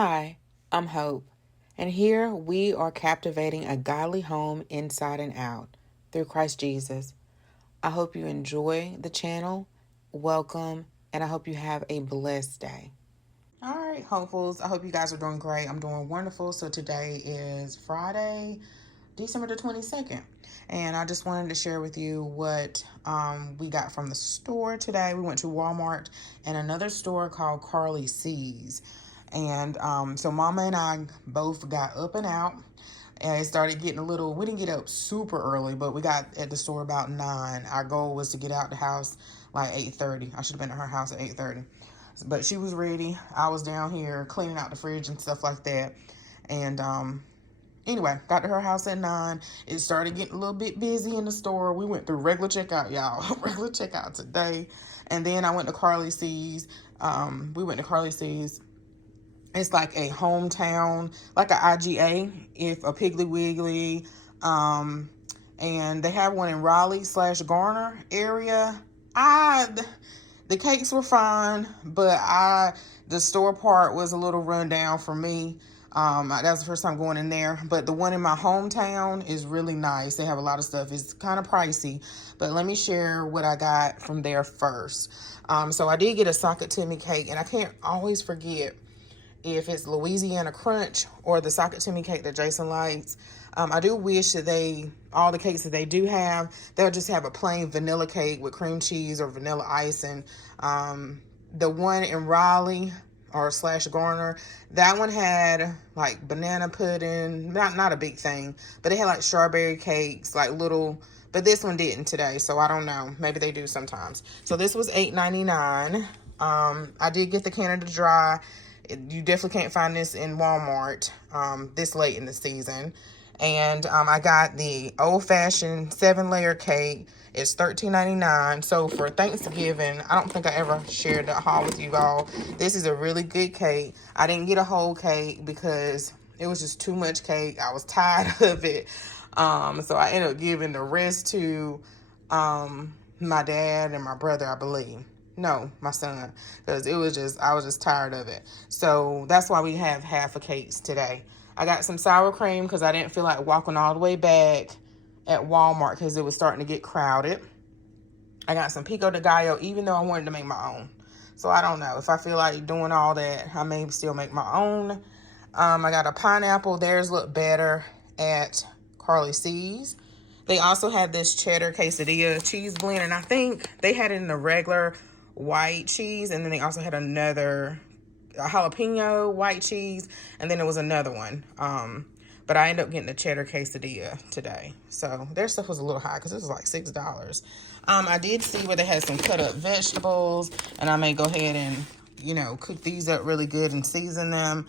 Hi, I'm Hope, and here we are captivating a godly home inside and out through Christ Jesus. I hope you enjoy the channel. Welcome, and I hope you have a blessed day. All right, hopefuls, I hope you guys are doing great. I'm doing wonderful. So today is Friday, December the 22nd. And I just wanted to share with you what we got from the store today. We went to Walmart and another store called Carly C's. And so Mama and I both got up and out. And it started getting we didn't get up super early, but we got at the store about 9. Our goal was to get out the house like 8:30. I should have been at her house at 8:30. But she was ready. I was down here cleaning out the fridge and stuff like that. And anyway, got to her house at 9. It started getting a little bit busy in the store. We went through regular checkout, y'all. Regular checkout today. And then I went to Carly C's. We went to Carly C's. It's like a hometown, like a IGA, if a Piggly Wiggly. And they have one in Raleigh/Garner area. The cakes were fine, but the store part was a little run down for me. That was the first time going in there. But the one in my hometown is really nice. They have a lot of stuff. It's kind of pricey, but let me share what I got from there first. So I did get a Socket Timmy cake, and I can't always forget if it's Louisiana Crunch or the Socket Timmy cake that Jason likes. I do wish that all the cakes that they do have, they'll just have a plain vanilla cake with cream cheese or vanilla icing. The one in Raleigh /Garner, that one had like banana pudding, not a big thing, but it had like strawberry cakes, like little, but this one didn't today, so I don't know. Maybe they do sometimes. So this was $8.99. I did get the Canada Dry. You definitely can't find this in Walmart this late in the season. And I got the old-fashioned 7-layer cake. It's $13.99. So for Thanksgiving, I don't think I ever shared that haul with you all. This is a really good cake. I didn't get a whole cake because it was just too much cake. I was tired of it. So I ended up giving the rest to my dad and my brother, I believe. No, my son, because I was just tired of it. So that's why we have half a cakes today. I got some sour cream because I didn't feel like walking all the way back at Walmart because it was starting to get crowded. I got some pico de gallo, even though I wanted to make my own. So I don't know. If I feel like doing all that, I may still make my own. I got a pineapple. Theirs look better at Carly C's. They also had this cheddar quesadilla cheese blend, and I think they had it in the regular white cheese, and then they also had another jalapeno white cheese, and then it was another one. But I ended up getting the cheddar quesadilla today. So their stuff was a little high because it was like $6. I did see where they had some cut up vegetables, and I may go ahead and, cook these up really good and season them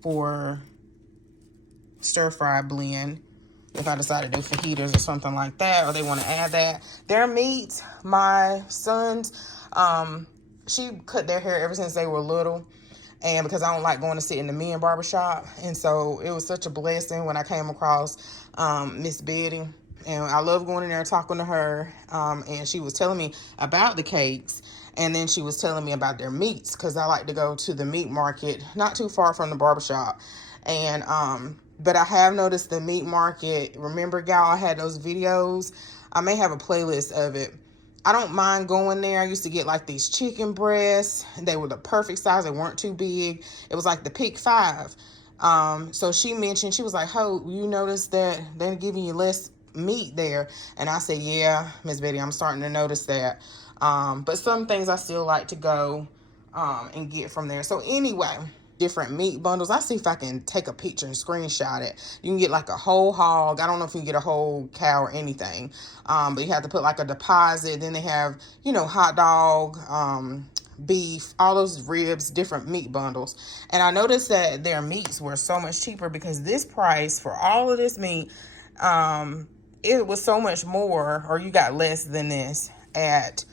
for stir fry blend. If I decide to do fajitas or something like that, or they want to add that. Their meats, my sons, she cut their hair ever since they were little. And because I don't like going to sit in the men barbershop. And so it was such a blessing when I came across Miss Betty. And I love going in there and talking to her. And she was telling me about the cakes. And then she was telling me about their meats, because I like to go to the meat market not too far from the barbershop. And but I have noticed the meat market. Remember, y'all, I had those videos. I may have a playlist of it. I don't mind going there. I used to get like these chicken breasts. They were the perfect size. They weren't too big. It was like the Pick 5. So she mentioned, she was like, "Ho, you notice that they're giving you less meat there?" And I said, "Yeah, Miss Betty, I'm starting to notice that." But some things I still like to go and get from there. So anyway, different meat bundles. I see if I can take a picture and screenshot it. You can get like a whole hog. I don't know if you can get a whole cow or anything. But you have to put like a deposit. Then they have, hot dog, beef, all those ribs, different meat bundles. And I noticed that their meats were so much cheaper, because this price for all of this meat, it was so much more, or you got less than this at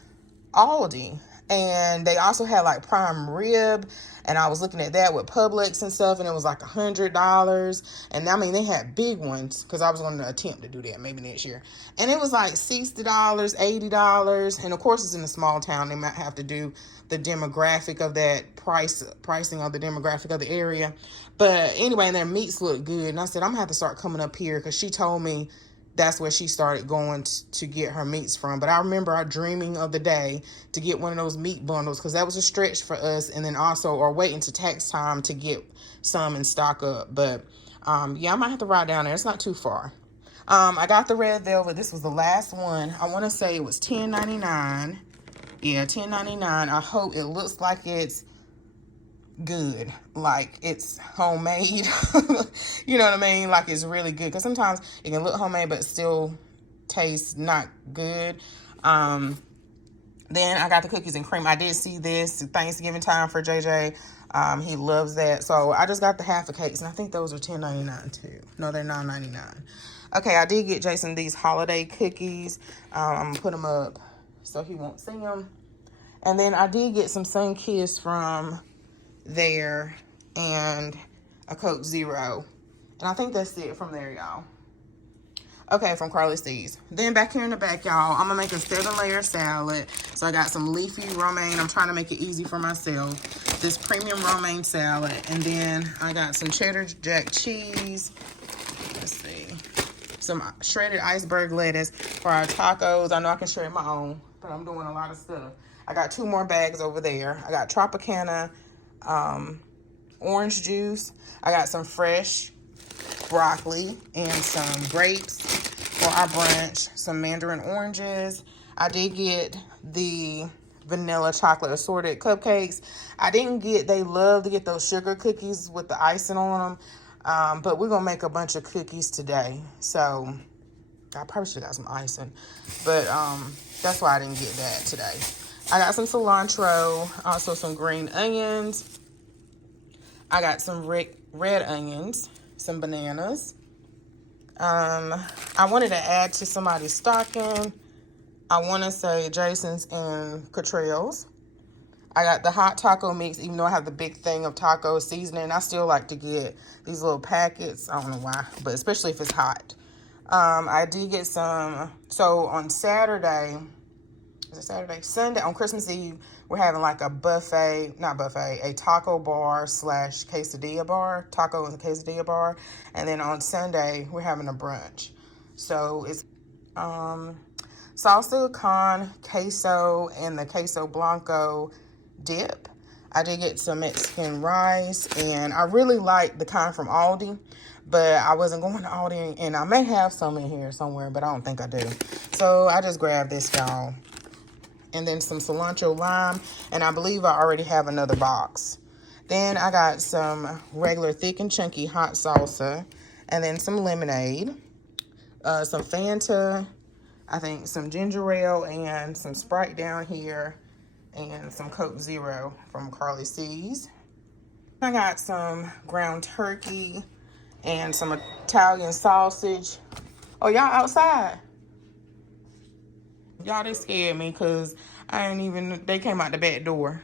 Aldi. And they also had like prime rib, and I was looking at that with Publix and stuff, and it was like $100. And I mean, they had big ones, because I was going to attempt to do that maybe next year. And it was like $60, $80. And of course, it's in a small town. They might have to do the demographic of that pricing of the demographic of the area. But anyway, and their meats look good. And I said, I'm going to have to start coming up here, because she told me that's where she started going to get her meats from. But I remember dreaming of the day to get one of those meat bundles, because that was a stretch for us. And then also, or waiting to tax time to get some and stock up. But yeah, I might have to ride down there. It's not too far. I got the red velvet. This was the last one. I want to say it was $10.99. Yeah, $10.99. I hope it looks like it's good, like it's homemade. You know what I mean? Like it's really good, because sometimes it can look homemade but still taste not good. Then I got the cookies and cream. I did see this Thanksgiving time for JJ. He loves that, so I just got the half a cakes, and I think those are $10.99 too. No, they're $9.99. Okay, I did get Jason these holiday cookies. I'm gonna put them up so he won't see them. And then I did get some Sun Kiss from there, and a Coke Zero, and I think that's it from there, y'all. Okay, from Carly C's. Then back here in the back, y'all, I'm gonna make a 7-layer salad. So I got some leafy romaine. I'm trying to make it easy for myself. This premium romaine salad, and then I got some cheddar jack cheese. Let's see, some shredded iceberg lettuce for our tacos. I know I can shred my own, but I'm doing a lot of stuff. I got 2 more bags over there. I got Tropicana orange juice. I got some fresh broccoli and some grapes for our brunch, some mandarin oranges. I did get the vanilla chocolate assorted cupcakes. I didn't get, they love to get those sugar cookies with the icing on them, but we're gonna make a bunch of cookies today, so I probably should have got some icing, but that's why I didn't get that today. I got some cilantro, also some green onions. I got some red onions, some bananas. I wanted to add to somebody's stocking. I want to say Jason's and Cottrell's. I got the hot taco mix, even though I have the big thing of taco seasoning. I still like to get these little packets. I don't know why, but especially if it's hot. I did get some. So on Saturday, is it Saturday? Sunday, on Christmas Eve, we're having like a buffet, not buffet, a taco bar / quesadilla bar, taco and quesadilla bar. And then on Sunday, we're having a brunch. So it's salsa con queso and the queso blanco dip. I did get some Mexican rice, and I really like the kind from Aldi, but I wasn't going to Aldi, and I may have some in here somewhere, but I don't think I do. So I just grabbed this, y'all. And then some cilantro lime, and I believe I already have another box. Then I got some regular thick and chunky hot salsa, and then some lemonade, some Fanta, I think some ginger ale, and some Sprite down here, and some Coke Zero from Carly C's. I got some ground turkey and some Italian sausage. Oh, y'all outside? Y'all, they scared me because they came out the back door.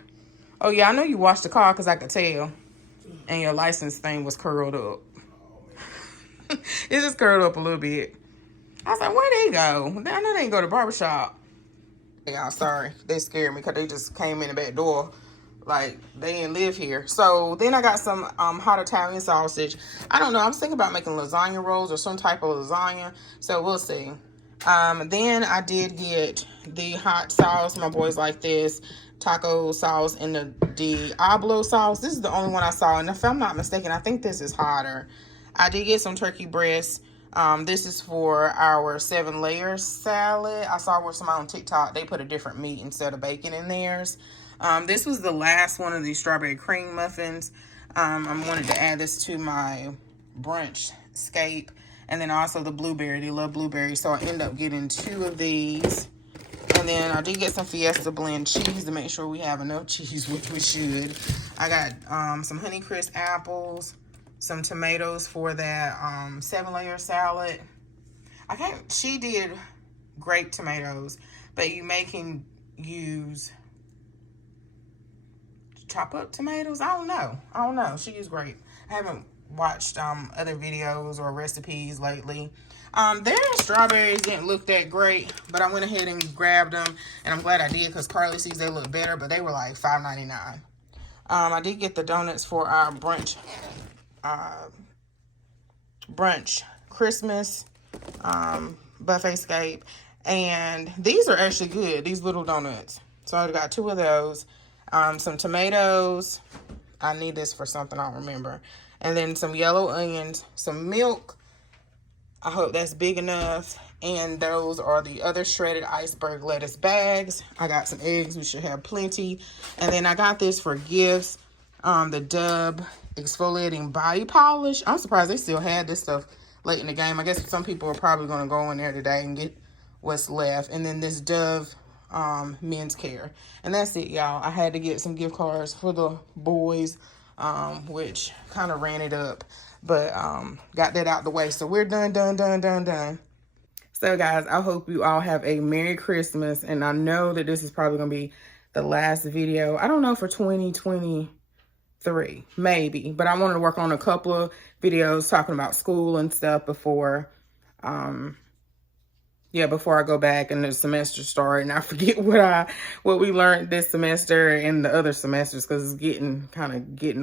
Oh, yeah, I know you washed the car because I could tell. And your license thing was curled up. It just curled up a little bit. I was like, where'd they go? I know they didn't go to the barbershop. Y'all, sorry. They scared me because they just came in the back door. Like, they didn't live here. So, then I got some hot Italian sausage. I don't know. I was thinking about making lasagna rolls or some type of lasagna. So, we'll see. Then I did get the hot sauce. My boys like this taco sauce and the Diablo sauce. This is the only one I saw, and if I'm not mistaken, I think this is hotter. I did get some turkey breast. This is for our 7-layer salad. I saw where somebody on TikTok, they put a different meat instead of bacon in theirs. This was the last one of these strawberry cream muffins. I wanted to add this to my brunch scape. And then also the blueberry. They love blueberries. So I ended up getting 2 of these. And then I did get some Fiesta blend cheese to make sure we have enough cheese, which we should. I got some Honeycrisp apples, some tomatoes for that 7-layer salad. She did grape tomatoes, but you can use chop up tomatoes. I don't know. She is great. I haven't watched other videos or recipes lately. Their strawberries didn't look that great, but I went ahead and grabbed them, and I'm glad I did because Carly sees they look better, but they were like $5.99. I did get the donuts for our brunch Christmas buffet scape, and these are actually good, these little donuts. So I got 2 of those, some tomatoes. I need this for something, I don't remember. And then some yellow onions, some milk. I hope that's big enough. And those are the other shredded iceberg lettuce bags. I got some eggs. We should have plenty. And then I got this for gifts. The Dove exfoliating body polish. I'm surprised they still had this stuff late in the game. I guess some people are probably going to go in there today and get what's left. And then this Dove men's care. And that's it, y'all. I had to get some gift cards for the boys, which kind of ran it up. But got that out the way. So we're done. So guys, I hope you all have a Merry Christmas. And I know that this is probably going to be the last video. I don't know, for 2023, maybe. But I wanted to work on a couple of videos talking about school and stuff before before I go back and the semester start and I forget what we learned this semester and the other semesters, because it's getting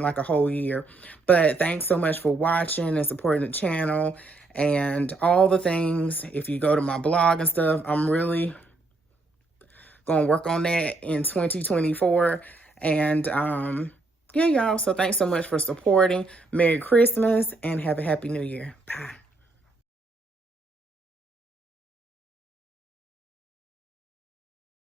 like a whole year. But thanks so much for watching and supporting the channel and all the things. If you go to my blog and stuff, I'm really gonna work on that in 2024. And yeah, y'all, so thanks so much for supporting. Merry Christmas and have a Happy New Year. Bye.